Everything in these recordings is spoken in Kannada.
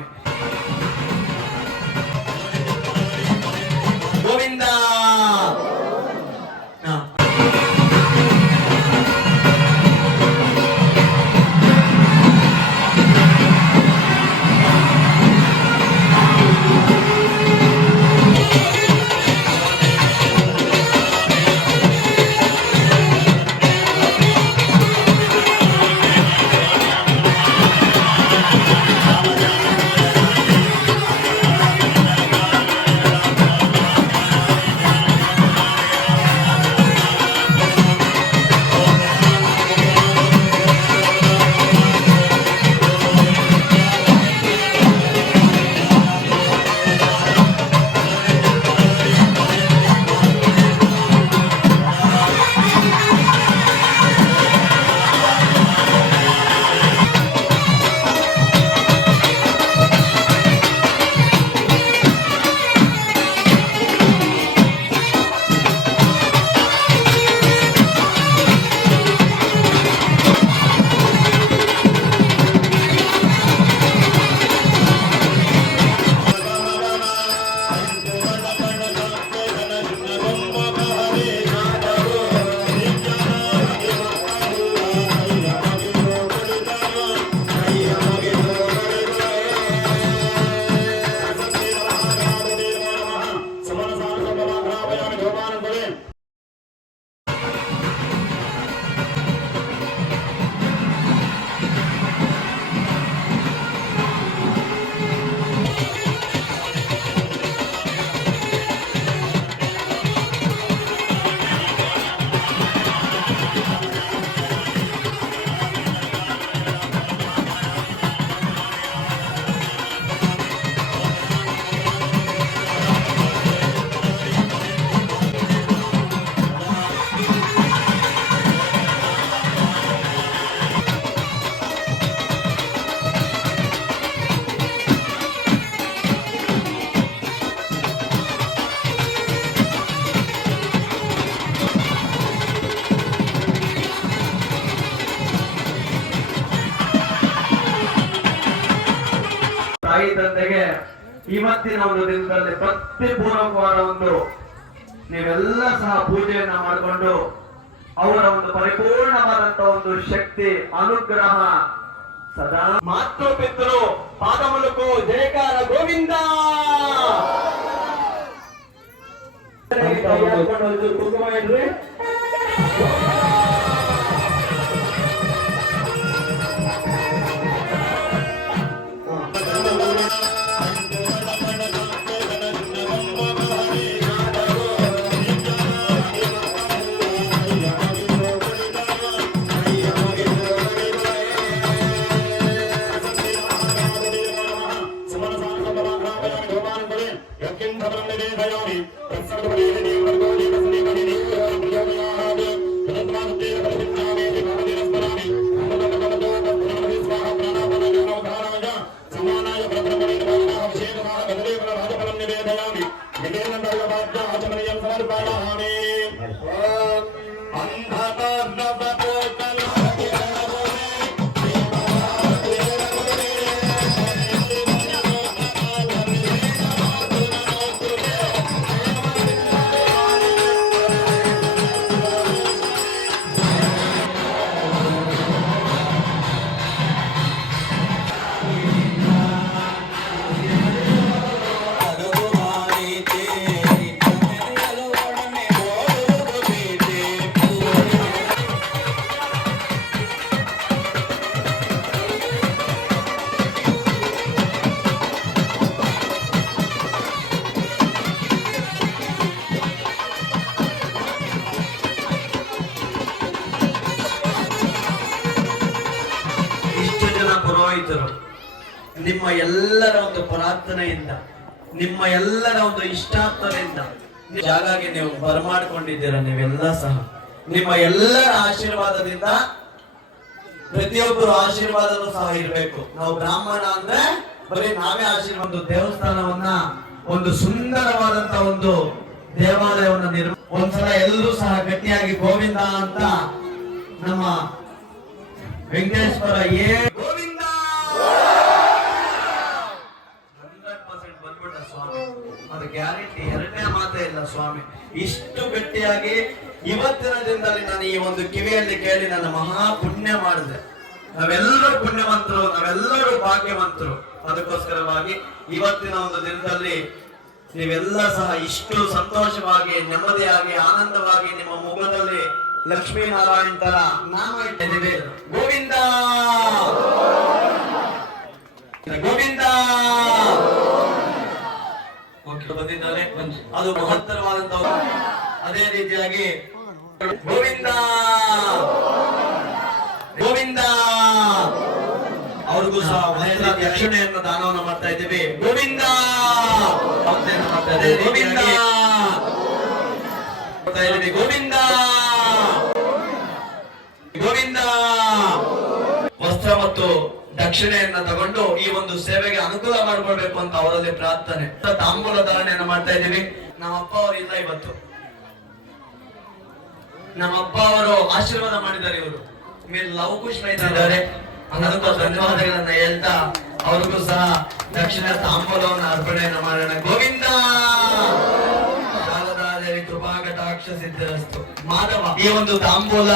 ಸ್ವಾಮಿ. ಗೋವಿಂದ. ತಾಯಿ ತಂದೆಗೆ ಇವತ್ತಿನ ಒಂದು ದಿನದಲ್ಲಿ ಭಕ್ತಿಪೂರ್ವಕವಾದ ಒಂದು ನೀವೆಲ್ಲ ಸಹ ಪೂಜೆಯನ್ನ ಮಾಡಿಕೊಂಡು ಅವರ ಒಂದು ಪರಿಪೂರ್ಣವಾದಂತಹ ಒಂದು ಶಕ್ತಿ ಅನುಗ್ರಹ ಸದಾ ಮಾತೃಪಿತೃ ಪಾದಮುಲುಕು ಜಯಕಾರ ಗೋವಿಂದ. ಕುಂಕುಮ ಇಡ್ರಿ. ನಿಮ್ಮ ಎಲ್ಲರ ಒಂದು ಪ್ರಾರ್ಥನೆಯಿಂದ ನಿಮ್ಮ ಎಲ್ಲರ ಒಂದು ಇಷ್ಟಾರ್ಥದಿಂದ ಜಾಗಾಗಿ ನೀವು ಬರಮಾಡ್ಕೊಂಡಿದ್ದೀರ. ನೀವೆಲ್ಲ ಸಹ ನಿಮ್ಮ ಎಲ್ಲರ ಆಶೀರ್ವಾದದಿಂದ ಪ್ರತಿಯೊಬ್ಬರು ಆಶೀರ್ವಾದನೂ ಸಹ ಇರಬೇಕು. ನಾವು ಬ್ರಾಹ್ಮಣ ಅಂದ್ರೆ ಬರೀ ನಾವೇ ಆಶೀರ್ವಾದ. ದೇವಸ್ಥಾನವನ್ನ ಒಂದು ಸುಂದರವಾದಂತಹ ಒಂದು ದೇವಾಲಯವನ್ನ ಒಂದ್ಸಲ ಎಲ್ಲರೂ ಸಹ ಗಟ್ಟಿಯಾಗಿ ಗೋವಿಂದ ಅಂತ ನಮ್ಮ ವೆಂಕಟೇಶ್ವರ ಗೋವಿಂದ ಸ್ವಾಮಿ. ಇಷ್ಟು ಗಟ್ಟಿಯಾಗಿ ಇವತ್ತಿನ ದಿನದಲ್ಲಿ ನಾನು ಈ ಒಂದು ಕಿವಿಯಲ್ಲಿ ಕೇಳಿ ನನ್ನ ಮಹಾ ಪುಣ್ಯ ಮಾಡಿದೆ. ನಾವೆಲ್ಲರೂ ಪುಣ್ಯವಂತರು, ನಾವೆಲ್ಲರೂ ಭಾಗ್ಯವಂತರು. ಅದಕ್ಕೋಸ್ಕರವಾಗಿ ಇವತ್ತಿನ ಒಂದು ದಿನದಲ್ಲಿ ನೀವೆಲ್ಲ ಸಹ ಇಷ್ಟು ಸಂತೋಷವಾಗಿ, ನೆಮ್ಮದಿಯಾಗಿ, ಆನಂದವಾಗಿ ನಿಮ್ಮ ಮುಖದಲ್ಲಿ ಲಕ್ಷ್ಮೀನಾರಾಯಣ ತರ ನಾಮ ಇಟ್ಟಿದ್ದೀವಿ. ಗೋವಿಂದ ಗೋವಿಂದ ಬಂದಿದ್ದಾರೆ. ಅದು ಮಹತ್ತರವಾದಂತಹ. ಅದೇ ರೀತಿಯಾಗಿ ಗೋವಿಂದ ಗೋವಿಂದ ಅವ್ರಿಗೂ ಸಹ ದಕ್ಷಿಣೆಯನ್ನು ದಾನವನ್ನು ಮಾಡ್ತಾ ಇದ್ದೀವಿ. ಗೋವಿಂದ ಗೋವಿಂದ ಗೋವಿಂದ ಗೋವಿಂದ. ವಸ್ತ್ರ ಮತ್ತು ದಕ್ಷಿಣೆಯನ್ನ ತಗೊಂಡು ಈ ಒಂದು ಸೇವೆಗೆ ಅನುಕೂಲ ಮಾಡ್ಕೊಳ್ಬೇಕು ಅಂತ ಅವರಲ್ಲಿ ಪ್ರಾರ್ಥನೆ. ತಾಂಬೂಲ ಧಾರಣೆಯನ್ನು ಮಾಡ್ತಾ ಇದ್ದೀವಿ. ನಮ್ಮ ಅಪ್ಪ ಅವರು ಇಲ್ಲ ಇವತ್ತು. ನಮ್ಮ ಅಪ್ಪ ಅವರು ಆಶೀರ್ವಾದ ಮಾಡಿದ್ದಾರೆ. ಇವರು ಮೇಲೆ ಲವಕುಶ ಇದ್ದಾರೆ. ಅದಕ್ಕೂ ಧನ್ಯವಾದಗಳನ್ನ ಹೇಳ್ತಾ ಅವ್ರಿಗೂ ಸಹ ದಕ್ಷಿಣ ತಾಂಬೂಲವನ್ನು ಅರ್ಪಣೆಯನ್ನು ಮಾಡೋಣ. ಗೋವಿಂದ ಶಾರದಾದೇವಿ ಕೃಪಾ ಕಟಾಕ್ಷ ಸಿದ್ಧರಸ್ತು. ಮಾಧವ ಈ ಒಂದು ತಾಂಬೂಲ,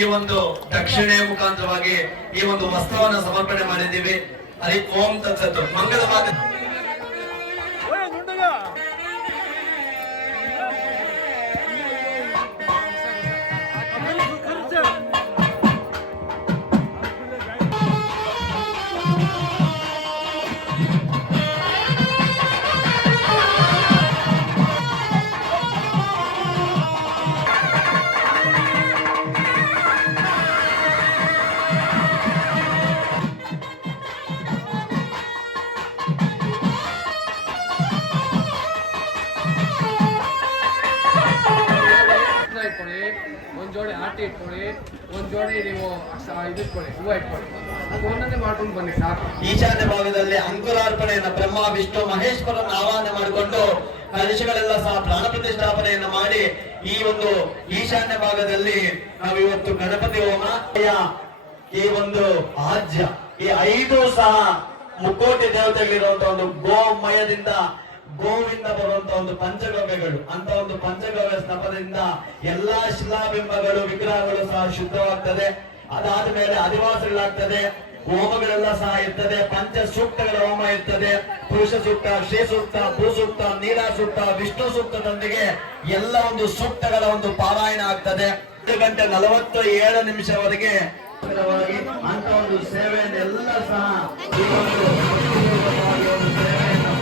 ಈ ಒಂದು ದಕ್ಷಿಣೆ ಮುಖಾಂತರವಾಗಿ ಈ ಒಂದು ವಸ್ತ್ರವನ್ನು ಸಮರ್ಪಣೆ ಮಾಡಿದ್ದೀವಿ. ಹರಿ ಓಂ ತತ್ಸತ್ತು. ಮಂಗಲ ಮಾತ. ಒಂದ್ ಜೋಡಿ ಆಟಿ ಇಟ್ಕೊಳ್ಳಿ, ಒಂದ್ ಜೋಡಿ ನೀವು ಇದು ಇಟ್ಕೊಳ್ಳಿ, ಹೂವು ಇಟ್ಕೊಳ್ಳಿ. ಅದು ಒಂದೊಂದೇ ಮಾಡ್ಕೊಂಡು ಬನ್ನಿ ಸಾಕು. ಈಶಾನ್ಯ ಭಾಗದಲ್ಲಿ ಅಂಕುರಾರ್ಪಣೆಯನ್ನ ಬ್ರಹ್ಮ ವಿಷ್ಣು ಮಹೇಶ್ವರನ ಆಹ್ವಾನ ಮಾಡಿಕೊಂಡು ಕಲಶಗಳೆಲ್ಲ ಸಹ ಪ್ರಾಣ ಪ್ರತಿಷ್ಠಾಪನೆಯನ್ನ ಮಾಡಿ ಈ ಒಂದು ಈಶಾನ್ಯ ಭಾಗದಲ್ಲಿ ನಾವು ಇವತ್ತು ಗಣಪತಿ ಹೋಮ, ಈ ಒಂದು ಆಜ್ಯ, ಈ 5 ಸಹ ಮುಕ್ಕೋಟಿ ದೇವತೆಗಳಿರುವಂತಹ ಒಂದು ಗೋಮಯದಿಂದ, ಗೋವಿಂದ ಬರುವಂತ ಒಂದು ಪಂಚಗವ್ಯಗಳು, ಅಂತ ಒಂದು ಪಂಚಗವ್ಯ ಸ್ತಂಭದಿಂದ ಎಲ್ಲಾ ಶಿಲಾಬಿಂಬಗಳು, ವಿಗ್ರಹಗಳು ಸಹ ಶುದ್ಧವಾಗ್ತದೆ. ಅದಾದ ಮೇಲೆ ಅಧಿವಾಸಗಳಾಗ್ತದೆ, ಹೋಮಗಳೆಲ್ಲ ಸಹ ಇರ್ತದೆ. ಪಂಚ ಸೂಕ್ತಗಳ ಹೋಮ ಇರ್ತದೆ. ಪುರುಷ ಸೂಕ್ತ, ಶ್ರೀ ಸೂಕ್ತ, ಭೂ ಸೂಕ್ತ, ನೀಲಾ ಸೂಕ್ತ, ವಿಷ್ಣು ಸೂಕ್ತದೊಂದಿಗೆ ಎಲ್ಲ ಒಂದು ಸೂಕ್ತಗಳ ಒಂದು ಪಾರಾಯಣ ಆಗ್ತದೆ. 2 ಗಂಟೆ 47 ನಿಮಿಷವರೆಗೆ ಅಂತ ಒಂದು ಸೇವೆಯನ್ನೆಲ್ಲ ಸಹ ಈ ಒಂದು ಸೇವೆಯನ್ನು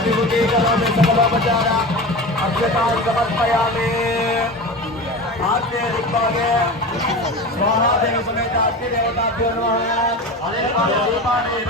अभिमुखी करोमि सकलोपचार अक्षतां समर्पयामि आद्य दिक्पाले स्वाहा देव समेत अग्नि देवताभ्यो नमः अनेकानि दीपानि